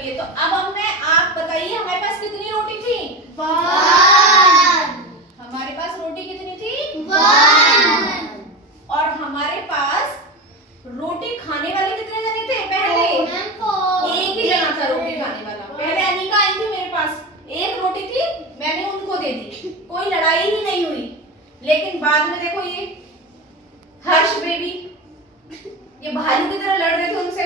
चलिए तो अब आप बताइए हमारे पास कितनी रोटी थी? 1। हमारे पास रोटी कितनी थी? 1। और हमारे पास रोटी खाने वाले कितने जने थे पहले? एक ही जना था रोटी खाने वाला। पहले अनिका आई थी मेरे पास, एक रोटी थी, मैंने उनको दे दी, कोई लड़ाई ही नहीं हुई। लेकिन बाद में देखो ये हर्ष बेबी ये भालू की तरह लड़ रहे थे उनसे,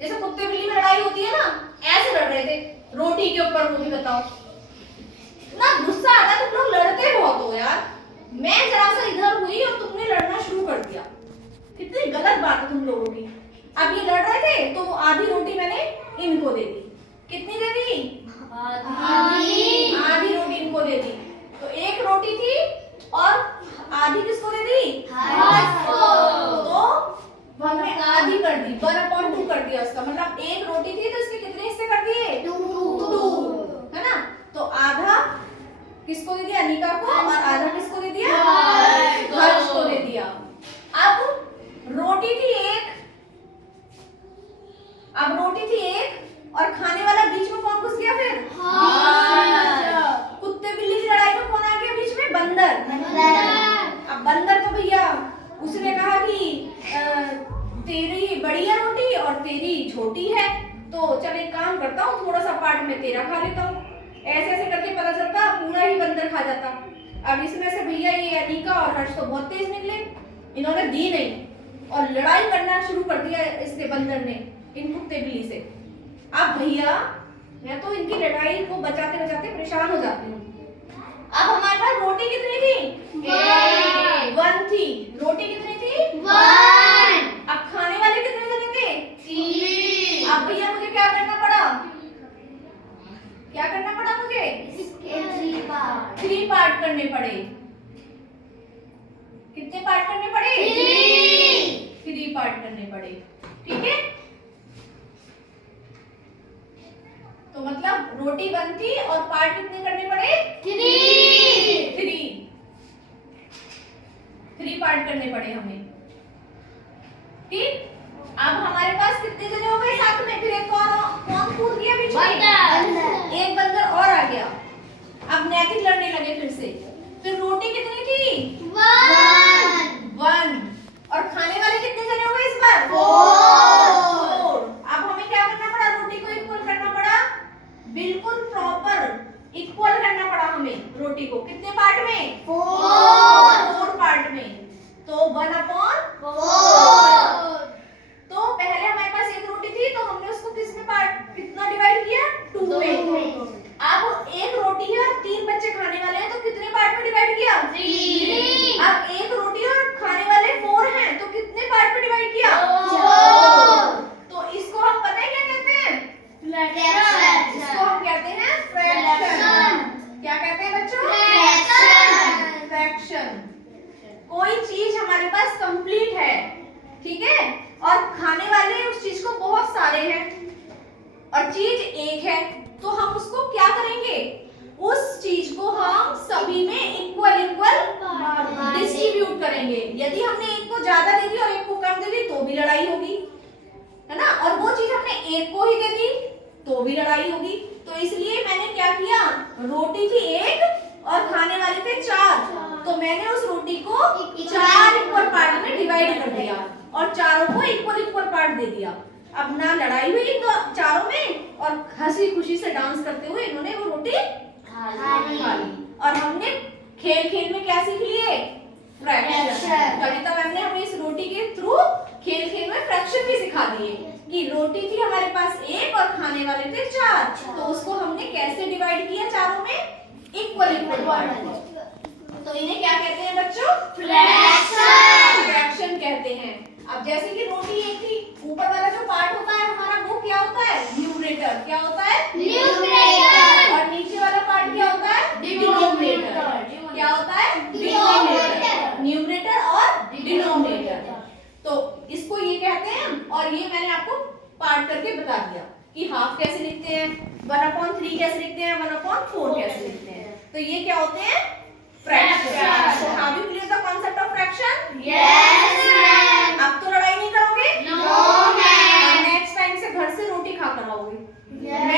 जैसे कुत्ते बिल्ली में लड़ाई होती है ना, ऐसे लड़ रहे थे रोटी के ऊपर। वो भी बताओ ना, गुस्सा आता है, तुम लोग लड़ते बहुत हो यार। मैं जरा सा इधर हुई और तुमने लड़ना शुरू कर दिया, कितनी गलत बात है तुम लोगों की। अब ये लड़ रहे थे तो आधी रोटी मैंने इनको दे दी। कितनी दे दी? आधी रोटी इनको दे दी। तो एक रोटी थी और आधी किसको दे दी? तो हमने आधी कर दी, 1/2 कर दिया उसका। मतलब एक रोटी थी तो इसके कितने हिस्से कर दिए? 2, है ना। तो आधा किसको दे दिया? अनिका को। और आधा किसको दे दिया? हर्ष को दे दिया। अब रोटी थी एक, और खाने वाला बीच में कौन घुस गया फिर? कुत्ते बिल्ली की लड़ाई में कौन आ गया बीच में? बंदर। अब बंदर तो भैया उसने कहा कि तेरी बड़ी है रोटी और तेरी छोटी है, तो चल एक काम करता हूँ, थोड़ा सा पार्ट में तेरा खा लेता हूँ। ऐसे ऐसे करके पता चलता पूरा ही बंदर खा जाता। अब इसमें से भैया ये अनिका और हर्ष तो बहुत तेज निकले, इन्होंने दी नहीं और लड़ाई करना शुरू कर दिया इसने, बंदर ने, इन कुत्ते बिल्ली से। अब भैया मैं तो इनकी लड़ाई को बचाते बचाते परेशान हो जाती हूँ। अब हमारे पास रोटी कितनी थी? 1 थी। रोटी कितनी थी? 1। अब खाने वाले कितने जने थे? 3। अब भैया मुझे क्या करना पड़ा? क्या करना पड़ा मुझे? 3 पार्ट करने पड़े। कितने पार्ट करने पड़े? 3 पार्ट करने पड़े। ठीक है, तो मतलब रोटी 1 थी और पार्ट कितने करने पड़े? 3 पार्ट करने पड़े हमें। ठीक, अब हमारे पास कितने जने हो गए साथ में? फिर एक कौन कूद गया बीच में? एक बंदर और आ गया। अब नैतिक लड़ने लगे फिर से। फिर रोटी कितनी थी? 1। और खाने वाले कितने जने हो गए इस बार? 4। अब हमें क्या करना पड़ा? रोटी को इक्वल करना पड़ा, बिल्कुल प्रॉपर इक्वल करना पड़ा हमें रोटी को। कितने पार्ट में? 4 पार्ट में। तो 1/4। तो पहले हमारे पास एक रोटी थी तो हमने उसको कितना डिवाइड किया? 2 में। अब एक रोटी है और 3 बच्चे खाने वाले हैं, तो कितने पार्ट में डिवाइड किया? 3। अब एक रोटी और खाने वाले 4 हैं, तो कितने पार्ट में डिवाइड किया? 4। तो इसको हम पता है क्या कहते हैं? इसको हम कहते हैं फ्रैक्शन। क्या कहते हैं बच्चों? फ्रैक्शन। कोई चीज हमारे पास कंप्लीट है, ठीक है, और खाने वाले उस चीज को बहुत सारे हैं और चीज एक है, तो हम उसको क्या करेंगे? उस चीज को हम सभी में इक्वल डिस्ट्रीब्यूट करेंगे। यदि हमने एक को ज्यादा दे दी और एक को कम दे दी तो भी लड़ाई होगी, है ना। और वो चीज हमने एक को ही दे दी तो भी लड़ाई होगी। तो इसलिए मैंने क्या किया? रोटी थी 1 और खाने वाले थे 4, तो मैंने उस रोटी को 4 इक्वल पार्ट में डिवाइड कर दिया और चारों को इक्वल पार्ट दे दिया। अब ना लड़ाई हुई तो चारों में, और हंसी खुशी से डांस करते हुए इन्होंने वो रोटी खा ली। और हमने खेल में क्या सीख लिए? फ्रैक्शन। कविता मैम ने हमें इस रोटी के थ्रू खेल में फ्रैक्शन भी सिखा दिए कि रोटी थी हमारे पास 1 और खाने वाले थे 4, तो उसको हमने कैसे डिवाइड किया? चारों में इक्वल पार्ट। तो इन्हें क्या कहते हैं बच्चों? फ्रैक्शन कहते हैं। अब जैसे कि रोटी एक थी, ऊपर वाला जो पार्ट होता है हमारा वो क्या होता है? न्यूमरेटर। क्या होता है? न्यूमरेटर। और नीचे वाला पार्ट क्या होता है? डिनोमिनेटर। क्या होता है? डिनोमिनेटर। न्यूमरेटर और डिनोमिनेटर। तो इसको ये कहते हैं, और ये मैंने आपको पार्ट करके बता दिया कि हाफ कैसे लिखते हैं, 1/3 कैसे लिखते हैं, 1/4 कैसे लिखते हैं। तो ये क्या होते हैं? Fraction. So have you clear the concept of fraction? Yes, ma'am. अब तो लड़ाई नहीं करोगे? No, ma'am. नेक्स्ट टाइम से घर से रोटी खाकर आओ। बताओगे?